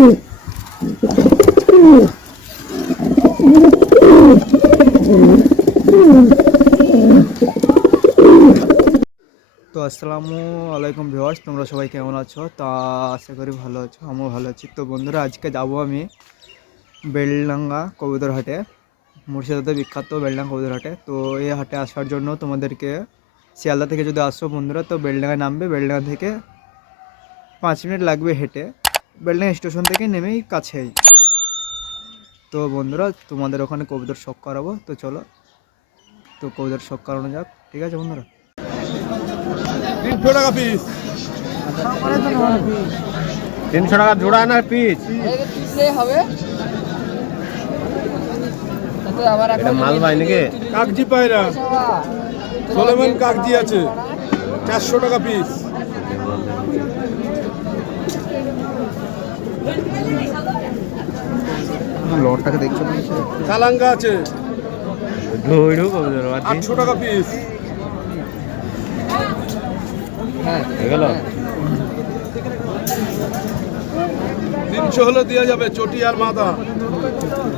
তো আসসালামু আলাইকুম ভিউয়ার্স, তোমরা সবাই কেমন আছো? তা আশা করি ভালো আছো, আমিও ভালো আছি। তো বন্ধুরা, আজকে যাবো আমি বেলডাঙ্গা কবুতর হাটে, মুর্শিদাবাদের বিখ্যাত বেলডাঙ্গা কবুতর হাটে। তো এই হাটে আসার জন্য তোমাদেরকে শিয়ালদা থেকে যদি আসো বন্ধুরা, তো বেলডাঙ্গায় নামবে। বেলডাঙ্গা থেকে 5 মিনিট লাগবে হেঁটে, বেলডাঙ্গা স্টেশন থেকে নেমেই কাছেই। তো বন্ধুরা, তোমাদের ওখানে কবুতর শখ করাবো, তো চলো তো কবুতর শখ করানো যাক। ঠিক আছে বন্ধুরা? 300 টাকা পিস। 300 টাকা জোড়া না পিস? হবে এটা মাল ভাই নাকি? কাগজি পায়রা, সোলেমান কাগজি আছে, 400 টাকা পিস। লটটাকে দেখছো? কালাঙ্গা আছে, 800 টাকা পিস। গেল 300 হলে দেওয়া যাবে চটি আর মাথা,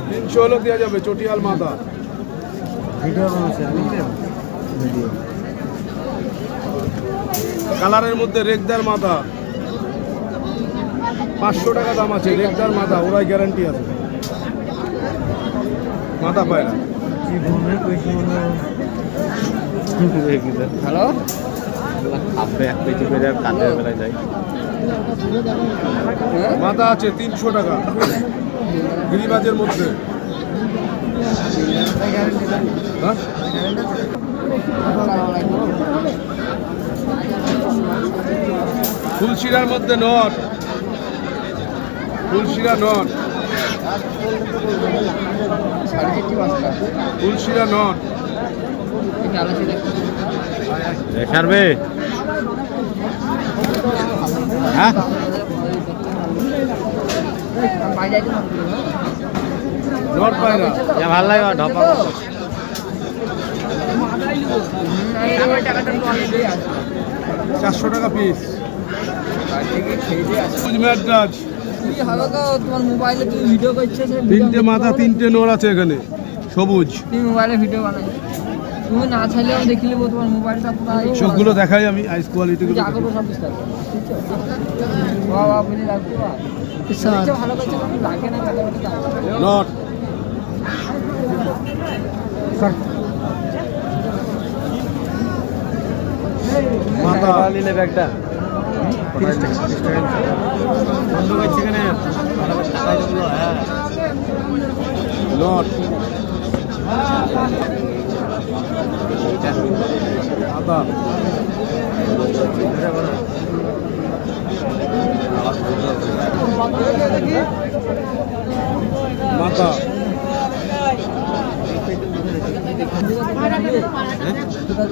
300 হলে দেওয়া যাবে চটি আর মাথা। কালারের মধ্যে রেগদার মাথা 500 টাকা দাম আছে। রেগদার মাথা, ওরাই গ্যারান্টি আছে। মাথা পায়রা হ্যালো, আপনি এক পেটি করে কাঁধের বেলায় যাই। মাথা আছে 300 টাকা, গিরিবাজের মধ্যে। ফুলশিরার মধ্যে নট, ফুলশিরা নট, ফুলশিরা নট। ছাড়বে হ্যাঁ, নট পায়রা ভালো লাগে ঢপা। 400 টাকা পিস। ম্যাড্রাস, তোমার মোবাইলে তুমি ভিডিও করছো, 3টে মাথা 3টে নর আছে এখানে, সবুজ। তুমি মোবাইলে ভিডিও বানাই, তুমি না চাইলেও দেখে নেবো। তোমার মোবাইলটা পুরো সবগুলো দেখাই আমি, আইস কোয়ালিটি গুলো। জাগো সব বিস্তার বাবা বলে রাখবো ভালো করছে, লাগে না নট। মাথা নিলে ব্যাগটা নট, মাথা মাথা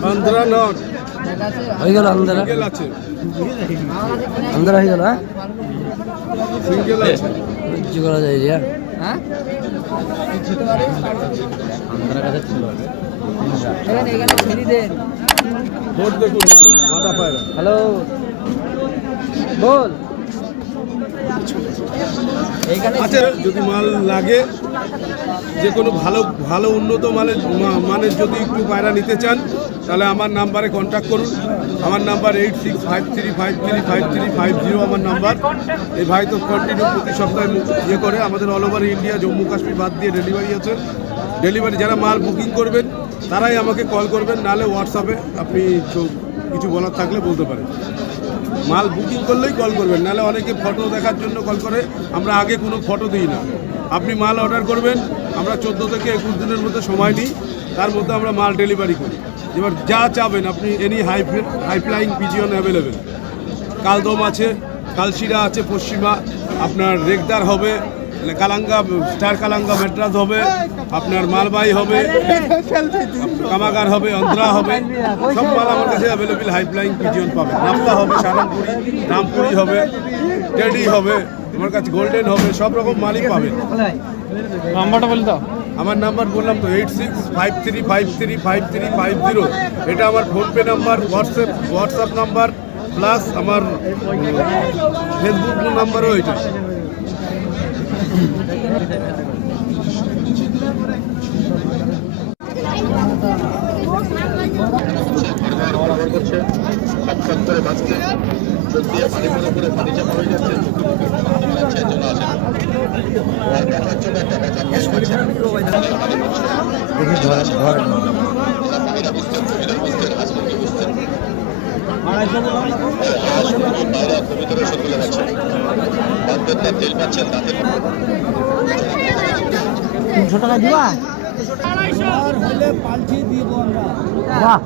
আন্ধ্রা নট হয়ে গেল। আন্দারা সিঙ্গেল আছে, আন্দারা হয়ে গেল। সিঙ্গেল আছে। কিছু করা যায় রিয়া? হ্যাঁ, আন্ধ্রা কাছে ছিল। এখানে এখানে ছেড়ে দেন। ভোট দেখুন ভালো, মাথা পায়রা। হ্যালো বল, এইখানে আচ্ছা, যদি মাল লাগে, যে কোনো ভালো ভালো উন্নত মানের যদি একটু পায়রা নিতে চান, তাহলে আমার নাম্বারে কন্ট্যাক্ট করুন। আমার নাম্বার 8653535350 আমার নাম্বার। এই ভাই তো কন্টিনিউ প্রতি সপ্তাহে ইয়ে করে। আমাদের all over India, Jammu Kashmir বাদ দিয়ে ডেলিভারি আছে। ডেলিভারি যারা মাল বুকিং করবেন তারাই আমাকে কল করবেন, নাহলে হোয়াটসঅ্যাপে আপনি কিছু বলার থাকলে বলতে পারেন। মাল বুকিং করলেই কল করবেন, নাহলে অনেকে ফটো দেখার জন্য কল করে। আমরা আগে কোনো ফটো দিই না। আপনি মাল অর্ডার করবেন, আমরা 14 থেকে 21 দিনের মধ্যে সময় নিই, তার মধ্যে আমরা মাল ডেলিভারি করি। এবার যা চাবেন আপনি, any high flying pigeon available. কালদম আছে, কালশিরা আছে, পশ্চিমা আপনার রেগদার হবে, কালাঙ্গা স্টার কালাঙ্গা ম্যাড্রাস হবে, আপনার মালবাহী হবে, কামাগার হবে, অন্ধ্রা হবে। সব মাল আমার কাছে অ্যাভেলেবেল হাই ফ্লাইং পিজিয়ন পাবেন। নাপ্তা হবে, সারামপুরি, রামপুরি হবে, টেডি হবে, আমার কাছে গোল্ডেন হবে, সব রকম মালই পাবেন। নাম্বারটা বলে দাও। আমার নাম্বার বললাম তো, 8653535350। এটা আমার PhonePe number, WhatsApp number, plus আমার ফেসবুক নাম্বারও এটা। তিনশো টাকা দিবা বাহ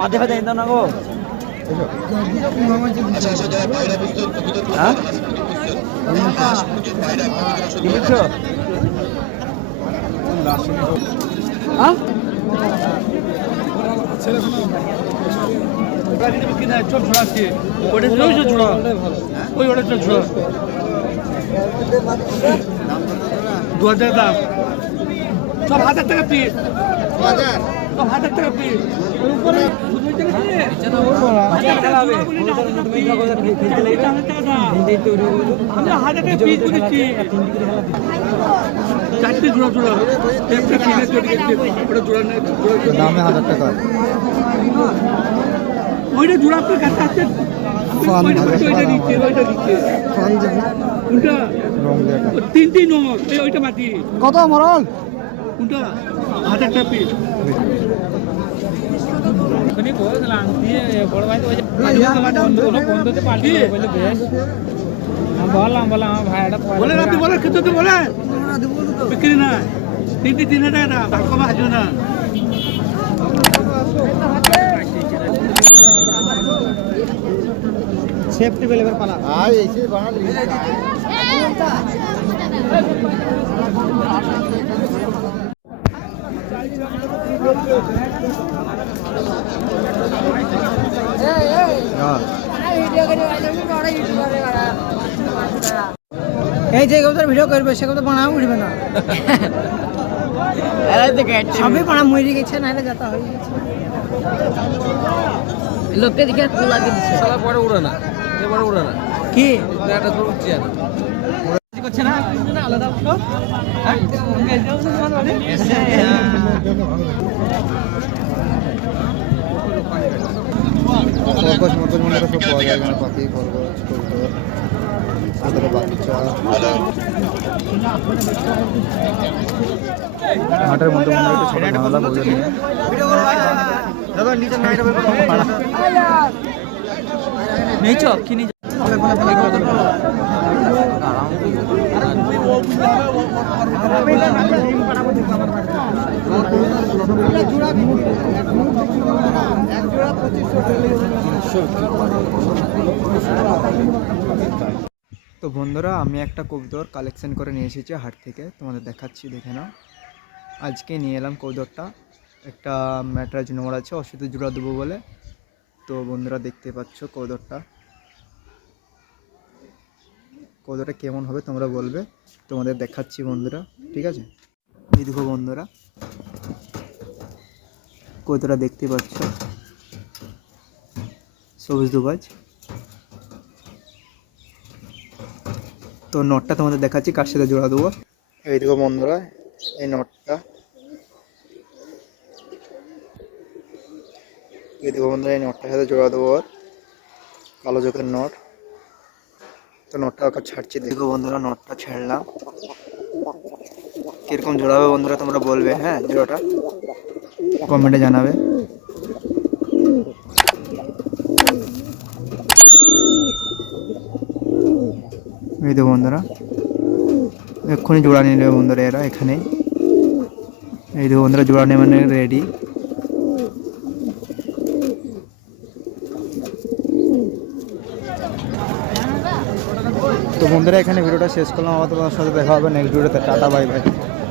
মাঝে ফাঝে ইন্দার না গো হ্যাঁ দু হাজার দাম সব 1000 টাকা পিস 1000 টাকা পিস আমরা 1000 টাকা পিস দিচ্ছি চারটে জোড়া জোড়া একটা কিনে ওটা জোড়া নেই দামে 1000 টাকা ওইটা জোড়া আপনার কাছে আছে ওইটা দিচ্ছে কোনটা তিনটি নর ওইটা মাটি কত মরল কোনটা 1000 টাকা পিস বলে আপনি বলে খেতে তো বলে বিক্রি না 3,000 টাকা দাম কমা আসবে না সেফটি বেলের পালা এসে বানালি এই যে কবুতর ভিডিও করবে সে কবুতর বানাও উঠবে না সবই বানা মরে গেছে নাহলে যাতা হয়ে গেছে লোককে দেখে লাগে দিচ্ছে সালা পরে উড়ে না এবারে উড়ে না কি এটা তো উঠছে না করছে না আলাদা খরগোশ মতো মনে সব পাওয়া যায় এখানে পাখি খরগোশ কবুতর তাদের বাচ্চা মাঠের মধ্যে মনে হয় ছোট ঝামেলা বোঝে নিয়ে দাদা নিচে নাইটা বের করো পাড়া নেই চক কি নিয়ে তো বন্ধুরা আমি একটা কবুতর কালেকশন করে নিয়ে এসেছি হাট থেকে তোমাদের দেখাচ্ছি দেখে নাও আজকে নিয়ে এলাম কবুতরটা একটা ম্যাটরাজ নোর আছে অসুবিধা জোড়া দেবো বলে তো বন্ধুরা দেখতে পাচ্ছ কবুতরটা কেমন হবে তোমরা বলবে তোমাদের দেখাচ্ছি বন্ধুরা ঠিক আছে এই দেখো বন্ধুরা কবুতরটা দেখতে পাচ্ছ সবুজ দুবাজ তো নটটা তোমাদের দেখাচ্ছি কার সাথে জোড়া দেবো এই দেখো বন্ধুরা এই নটটা এই দেখো বন্ধুরা এই নটটার সাথে জোড়া দেবো কালো চোখের নট তো নটটা ওকে ছাড়ছি দেখো বন্ধুরা নটটা ছাড়লাম কিরকম জোড়া হবে বন্ধুরা তোমরা বলবে হ্যাঁ জোড়াটা কমেন্টে জানাবে এই দেখো বন্ধুরা এক্ষুনি জোড়া নিয়ে নেবে বন্ধুরা এরা এখানেই এই দেখো বন্ধুরা জোড়া নিয়ে মানে রেডি তো বন্ধুরা এখানে ভিডিওটা শেষ করলাম আমার তোমার সাথে দেখা হবে নেক্সট ভিডিওতে টাটা বাই বাই